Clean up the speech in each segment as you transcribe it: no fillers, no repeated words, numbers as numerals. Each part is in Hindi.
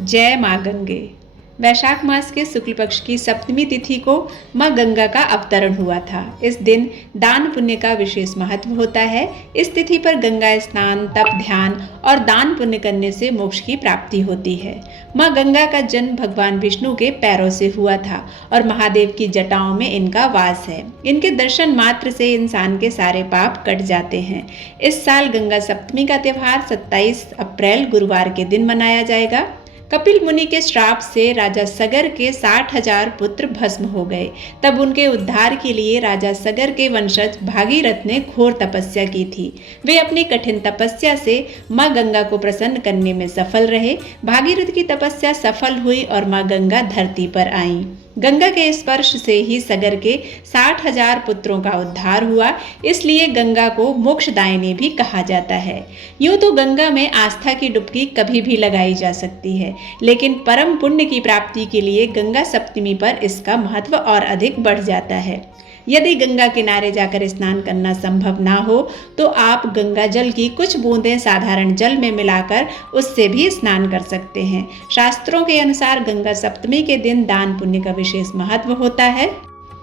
जय माँ गंगे। वैशाख मास के शुक्ल पक्ष की सप्तमी तिथि को माँ गंगा का अवतरण हुआ था। इस दिन दान पुण्य का विशेष महत्व होता है। इस तिथि पर गंगा स्नान, तप, ध्यान और दान पुण्य करने से मोक्ष की प्राप्ति होती है। माँ गंगा का जन्म भगवान विष्णु के पैरों से हुआ था और महादेव की जटाओं में इनका वास है। इनके दर्शन मात्र से इंसान के सारे पाप कट जाते हैं। इस साल गंगा सप्तमी का त्योहार 27 अप्रैल गुरुवार के दिन मनाया जाएगा। कपिल मुनि के श्राप से राजा सगर के 60,000 पुत्र भस्म हो गए। तब उनके उद्धार के लिए राजा सगर के वंशज भागीरथ ने घोर तपस्या की थी। वे अपनी कठिन तपस्या से माँ गंगा को प्रसन्न करने में सफल रहे। भागीरथ की तपस्या सफल हुई और माँ गंगा धरती पर आईं। गंगा के स्पर्श से ही सगर के 60,000 पुत्रों का उद्धार हुआ, इसलिए गंगा को मोक्षदायिनी भी कहा जाता है। यूं तो गंगा में आस्था की डुबकी कभी भी लगाई जा सकती है, लेकिन परम पुण्य की प्राप्ति के लिए गंगा सप्तमी पर इसका महत्व और अधिक बढ़ जाता है। यदि गंगा किनारे जाकर स्नान करना संभव ना हो तो आप गंगा जल की कुछ बूंदें साधारण जल में मिलाकर उससे भी स्नान कर सकते हैं। शास्त्रों के अनुसार गंगा सप्तमी के दिन दान पुण्य का विशेष महत्व होता है।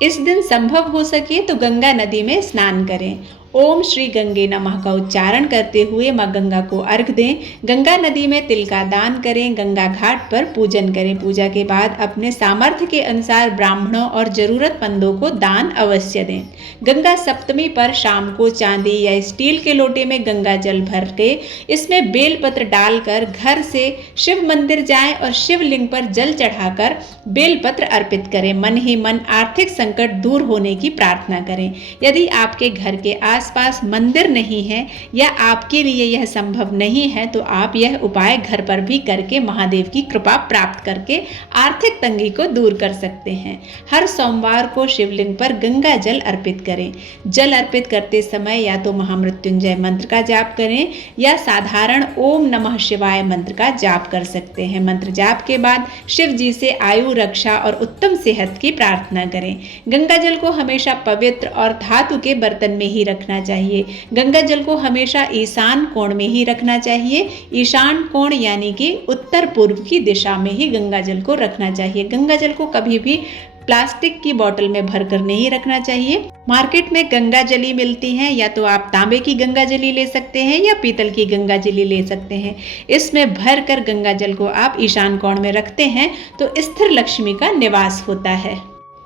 इस दिन संभव हो सके तो गंगा नदी में स्नान करें। ओम श्री गंगे नमः का उच्चारण करते हुए माँ गंगा को अर्घ दें। गंगा नदी में तिल का दान करें। गंगा घाट पर पूजन करें। पूजा के बाद अपने सामर्थ्य के अनुसार ब्राह्मणों और जरूरतमंदों को दान अवश्य दें। गंगा सप्तमी पर शाम को चांदी या स्टील के लोटे में गंगा जल भर के इसमें बेलपत्र डालकर घर से शिव मंदिर जाएं और शिवलिंग पर जल चढ़ाकर बेलपत्र अर्पित करें। मन ही मन आर्थिक संकट दूर होने की प्रार्थना करें। यदि आपके घर के आसपास मंदिर नहीं है या आपके लिए यह संभव नहीं है तो आप यह उपाय घर पर भी करके महादेव की कृपा प्राप्त करके आर्थिक तंगी को दूर कर सकते हैं। हर सोमवार को शिवलिंग पर गंगा जल अर्पित करें। जल अर्पित करते समय या तो महामृत्युंजय मंत्र का जाप करें या साधारण ओम नमः शिवाय मंत्र का जाप कर सकते हैं। मंत्र जाप के बाद शिव जी से आयु, रक्षा और उत्तम सेहत की प्रार्थना करें। गंगा जल को हमेशा पवित्र और धातु के बर्तन में ही रखना चाहिए। गंगा जल को हमेशा ईशान कोण में ही रखना चाहिए। ईशान कोण यानी कि उत्तर पूर्व की दिशा में ही गंगा जल को रखना चाहिए। गंगा जल को कभी भी प्लास्टिक की बोतल में भरकर नहीं रखना चाहिए। मार्केट में गंगा जली मिलती हैं, या तो आप तांबे की गंगा जली ले सकते हैं या पीतल की गंगा जली ले सकते हैं। इसमें भरकर गंगा जल को आप ईशान कोण में रखते हैं तो स्थिर लक्ष्मी का निवास होता है।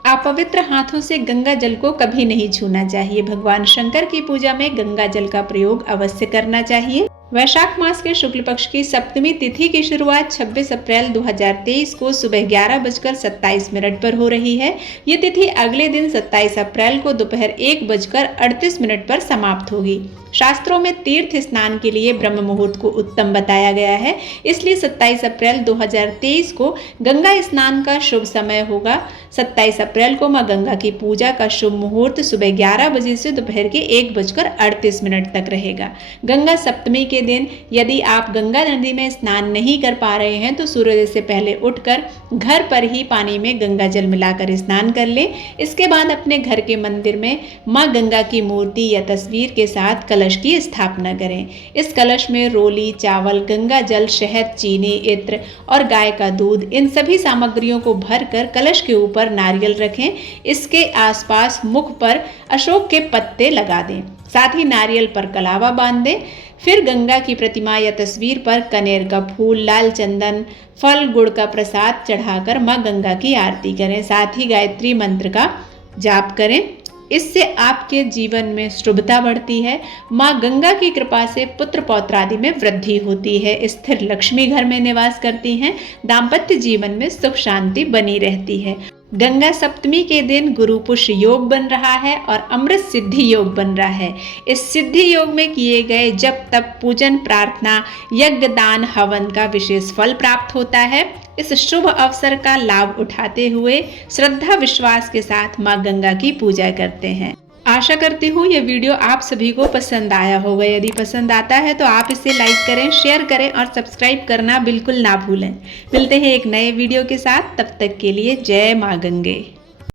अपवित्र हाथों से गंगा जल को कभी नहीं छूना चाहिए। भगवान शंकर की पूजा में गंगा जल का प्रयोग अवश्य करना चाहिए। वैशाख मास के शुक्ल पक्ष की सप्तमी तिथि की शुरुआत 26 अप्रैल 2023 को सुबह 11:27 पर हो रही है। ये तिथि अगले दिन 27 अप्रैल को दोपहर 1:38 पर समाप्त होगी। शास्त्रों में तीर्थ स्नान के लिए ब्रह्म मुहूर्त को उत्तम बताया गया है, इसलिए 27 अप्रैल 2023 को गंगा स्नान का शुभ समय होगा। 27 अप्रैल को माँ गंगा की पूजा का शुभ मुहूर्त सुबह 11 बजे से दोपहर के 1:38 तक रहेगा। गंगा सप्तमी के दिन यदि आप गंगा नदी में स्नान नहीं कर पा रहे हैं तो सूर्योदय से पहले उठकर घर पर ही पानी में गंगा जल मिलाकर स्नान कर लें। इसके बाद अपने घर के मंदिर में माँ गंगा की मूर्ति या तस्वीर के साथ कलश की स्थापना करें। इस कलश में रोली, चावल, गंगा जल, शहद, चीनी, इत्र और गाय का दूध, इन सभी सामग्रियों को भरकर कलश के ऊपर नारियल रखें। इसके आसपास मुख पर अशोक के पत्ते लगा दें, साथ ही नारियल पर कलावा बांध दें। फिर गंगा की प्रतिमा या तस्वीर पर कनेर का फूल, लाल चंदन, फल, गुड़ का प्रसाद चढ़ाकर माँ गंगा की आरती करें। साथ ही गायत्री मंत्र का जाप करें। इससे आपके जीवन में शुभता बढ़ती है। माँ गंगा की कृपा से पुत्र पौत्र आदि में वृद्धि होती है। स्थिर लक्ष्मी घर में निवास करती हैं। दाम्पत्य जीवन में सुख शांति बनी रहती है। गंगा सप्तमी के दिन गुरु पुष्य योग बन रहा है और अमृत सिद्धि योग बन रहा है। इस सिद्धि योग में किए गए जप, तप, पूजन, प्रार्थना, यज्ञ, दान, हवन का विशेष फल प्राप्त होता है। इस शुभ अवसर का लाभ उठाते हुए श्रद्धा विश्वास के साथ माँ गंगा की पूजा करते हैं। आशा करती हूँ यह वीडियो आप सभी को पसंद आया होगा। यदि पसंद आता है तो आप इसे लाइक करें, शेयर करें और सब्सक्राइब करना बिल्कुल ना भूलें। मिलते हैं एक नए वीडियो के साथ, तब तक के लिए जय माँ गंगे।